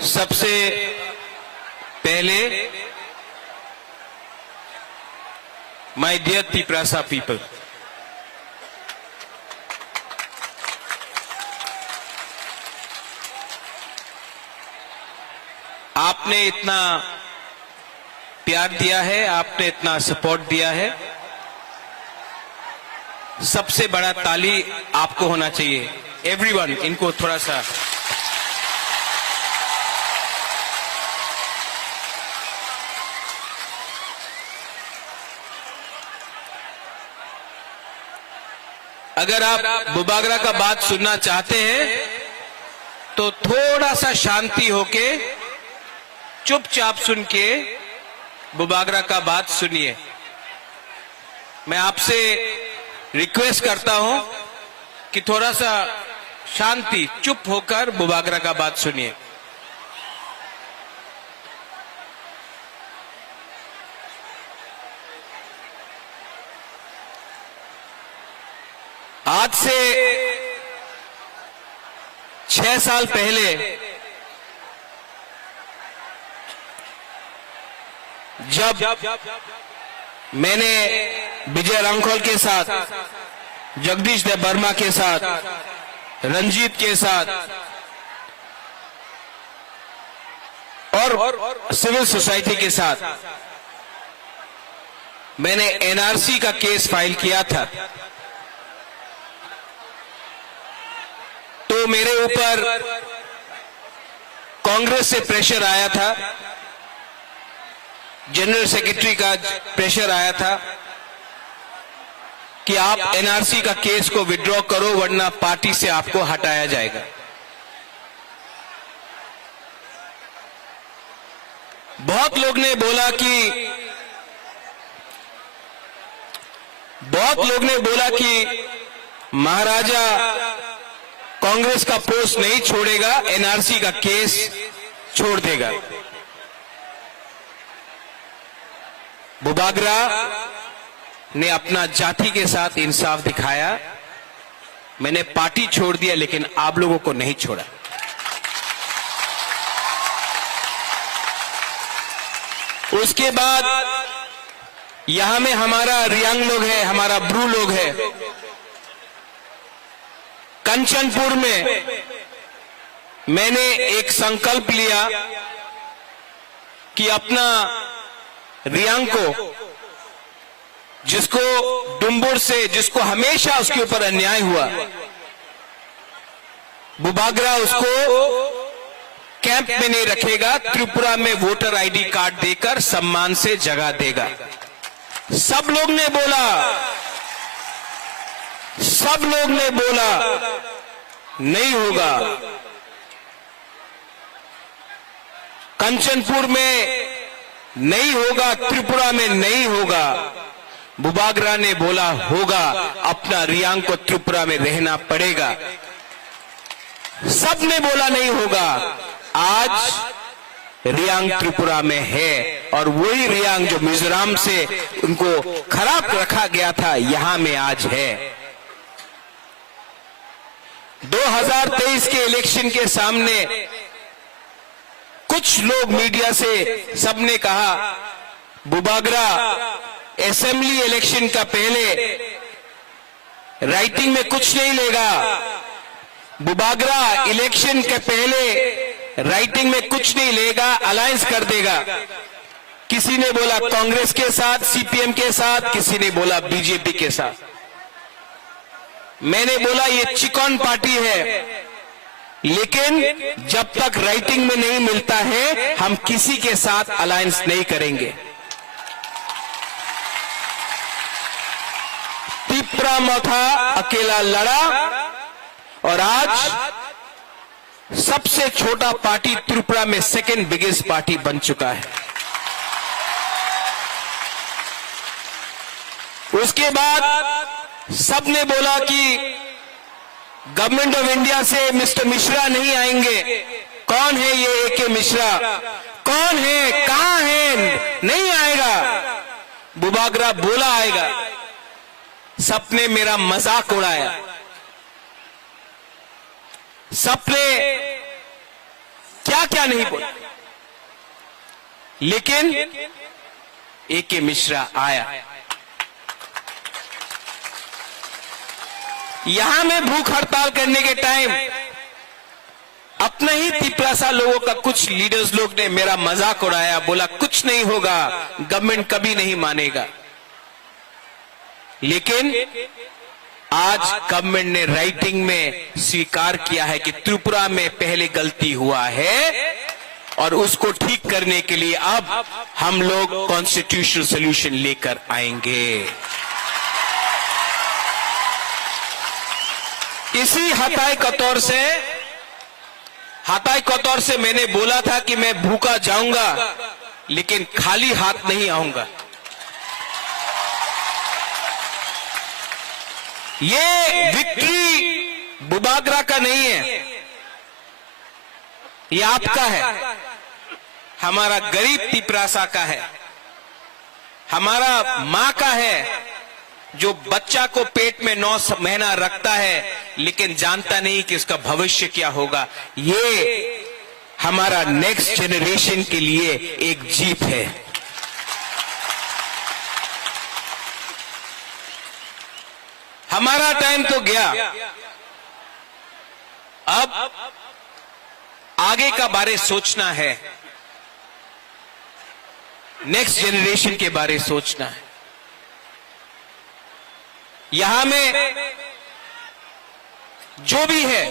सबसे पहले my dear Tiprasa people, आपने इतना प्यार दिया है, आपने इतना सपोर्ट दिया है, सबसे बड़ा ताली आपको होना चाहिए। एवरीवन, इनको थोड़ा सा अगर आप बुबागरा का बात सुनना चाहते हैं तो थोड़ा सा शांति होके चुपचाप सुन के बुबागरा का बात सुनिए। मैं आपसे रिक्वेस्ट करता हूं कि थोड़ा सा शांति, चुप होकर बुबागरा का बात सुनिए। आज से 6 साल पहले जब मैंने विजय रांखोल के साथ, जगदीश देव वर्मा के साथ, रंजीत के साथ और सिविल सोसाइटी के साथ मैंने एनआरसी का केस फाइल किया था, तो मेरे ऊपर कांग्रेस से प्रेशर आया था, जनरल सेक्रेटरी का प्रेशर आया था कि आप एनआरसी का केस को विड्रॉ करो वरना पार्टी से आपको हटाया जाएगा। बहुत लोग ने बोला कि महाराजा कांग्रेस का पोस्ट नहीं छोड़ेगा, एनआरसी का केस छोड़ देगा। बुबागरा ने अपना जाति के साथ इंसाफ दिखाया। मैंने पार्टी छोड़ दिया लेकिन आप लोगों को नहीं छोड़ा। उसके बाद यहां में हमारा रियांग लोग है, हमारा ब्रू लोग है। कंचनपुर में मैंने एक संकल्प लिया कि अपना रियांग को, जिसको डुम्बुर से, जिसको हमेशा उसके ऊपर अन्याय हुआ, बुबागरा उसको कैंप में नहीं रखेगा, त्रिपुरा में वोटर आईडी कार्ड देकर सम्मान से जगह देगा। सब लोग ने बोला नहीं होगा। कंचनपुर में नहीं होगा, त्रिपुरा में नहीं होगा। बुबागरा ने बोला होगा, अपना रियांग को त्रिपुरा में रहना पड़ेगा। सब ने बोला नहीं होगा। आज रियांग त्रिपुरा में है और वही रियांग जो मिजोरम से उनको खराब रखा गया था, यहां में आज है। 2023 के इलेक्शन के सामने कुछ लोग मीडिया से सबने कहा बुबागरा असेंबली इलेक्शन का पहले राइटिंग में कुछ नहीं लेगा, बुबागरा इलेक्शन के पहले राइटिंग में कुछ नहीं लेगा, अलायंस कर देगा। किसी ने बोला कांग्रेस के साथ, सीपीएम के साथ, किसी ने बोला बीजेपी के साथ। मैंने बोला ये चिकन पार्टी है, लेकिन जब तक राइटिंग में नहीं मिलता है हम किसी के साथ अलायंस नहीं करेंगे। तिप्रा मोथा अकेला लड़ा और आज सबसे छोटा पार्टी त्रिपुरा में सेकंड बिगेस्ट पार्टी बन चुका है। उसके बाद सबने बोला कि गवर्नमेंट ऑफ इंडिया से मिस्टर मिश्रा नहीं आएंगे। कौन है ये एके मिश्रा? कौन है? कहां है? नहीं आएगा। बुबागरा बोला आएगा। सबने मेरा मजाक उड़ाया। सबने क्या क्या क्या नहीं बोला, लेकिन ए.के. मिश्रा आया। यहां में भूख हड़ताल करने के टाइम अपने ही तिपरासा लोगों का कुछ लीडर्स लोग ने मेरा मजाक उड़ाया, बोला कुछ नहीं होगा, गवर्नमेंट कभी नहीं मानेगा। लेकिन आज गवर्नमेंट ने राइटिंग में स्वीकार किया है कि त्रिपुरा में पहले गलती हुआ है और उसको ठीक करने के लिए अब हम लोग कॉन्स्टिट्यूशनल सॉल्यूशन लेकर आएंगे। इसी हताई कतौर से मैंने बोला था कि मैं भूखा जाऊंगा लेकिन खाली हाथ नहीं आऊंगा। ये विक्ट्री बुबागरा का नहीं है, ये आपका है, हमारा गरीब तिपरासा का है, हमारा मां का है जो बच्चा को पेट में 9 महीना रखता है लेकिन जानता नहीं कि उसका भविष्य क्या होगा। ये हमारा नेक्स्ट जनरेशन के लिए एक जीत है। हमारा टाइम तो गया, अब आगे का बारे सोचना है, नेक्स्ट जनरेशन के बारे सोचना है। यहां में जो भी है,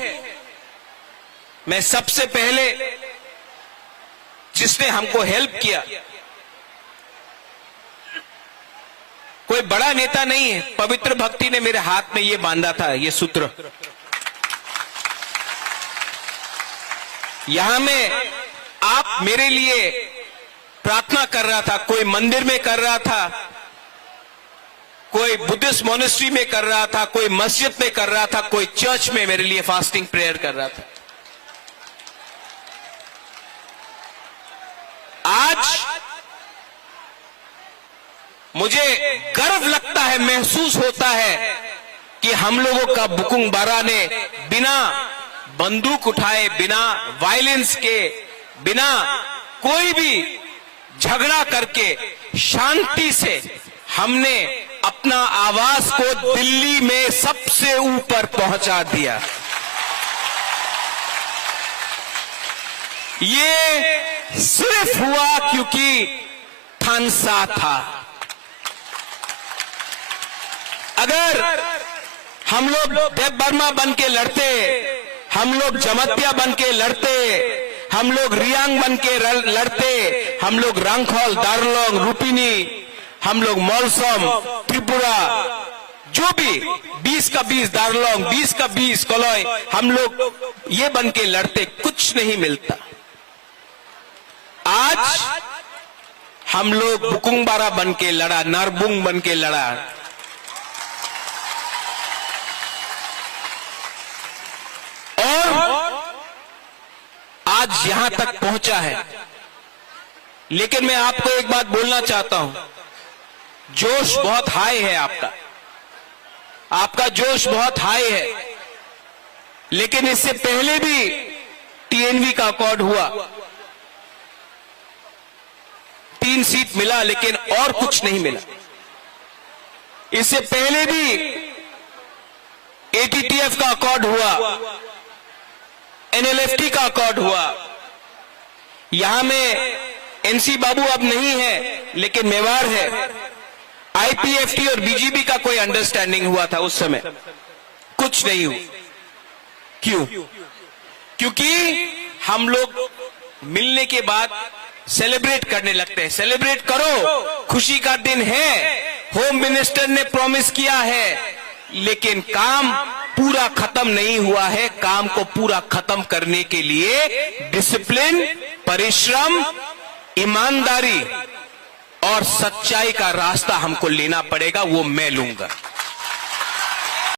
मैं सबसे पहले जिसने हमको हेल्प किया, कोई बड़ा नेता नहीं है, पवित्र भक्ति ने मेरे हाथ में ये बांधा था, ये सूत्र। यहां में आप मेरे लिए प्रार्थना कर रहा था, कोई मंदिर में कर रहा था, कोई बुद्धिस्ट मोनेस्ट्री में कर रहा था, कोई मस्जिद में कर रहा था, कोई चर्च में मेरे लिए फास्टिंग प्रेयर कर रहा था। आज मुझे गर्व लगता है, महसूस होता है कि हम लोगों का बुकुंग बारा ने बिना बंदूक उठाए, बिना वायलेंस के, बिना कोई भी झगड़ा करके शांति से हमने अपना आवाज को दिल्ली में सबसे ऊपर पहुंचा दिया। ये सिर्फ हुआ क्योंकि थानसा था। अगर हम लोग देव बर्मा बन के लड़ते, हम लोग जमतिया बन के लड़ते, हम लोग रियांग बन के लड़ते, हम लोग रंगखोल, दारलोंग, रूपिनी, हम लोग मौलसम, त्रिपुरा, जो भी 20 का 20 दारलोंग, 20 का 20 कलोई, हम लोग ये बन के लड़ते, कुछ नहीं मिलता। आज हम लोग बुकुंग बारा बन के लड़ा, नारबुंग बन के लड़ा। और आज यहां तक पहुंचा है। लेकिन मैं आपको एक बात बोलना चाहता हूं, जोश बहुत हाई है आपका जोश बहुत हाई है। लेकिन इससे पहले भी टीएनवी का अकॉर्ड हुआ, 3 सीट मिला लेकिन और कुछ नहीं मिला। इससे पहले भी एटीटीएफ का अकॉर्ड हुआ, एनएलएफटी का अकॉर्ड हुआ। यहां में एनसी बाबू अब नहीं है लेकिन मेवाड़ है। आईपीएफटी और बीजेपी का कोई अंडरस्टैंडिंग हुआ था उस समय, कुछ नहीं हुआ। क्यों? क्योंकि हम लोग मिलने के बाद सेलिब्रेट करने लगते हैं। सेलिब्रेट करो, खुशी का दिन है, होम मिनिस्टर ने प्रॉमिस किया है, लेकिन काम पूरा खत्म नहीं हुआ है। काम को पूरा खत्म करने के लिए डिसिप्लिन, परिश्रम, ईमानदारी और सच्चाई का रास्ता हमको लेना पड़ेगा, वो मैं लूंगा।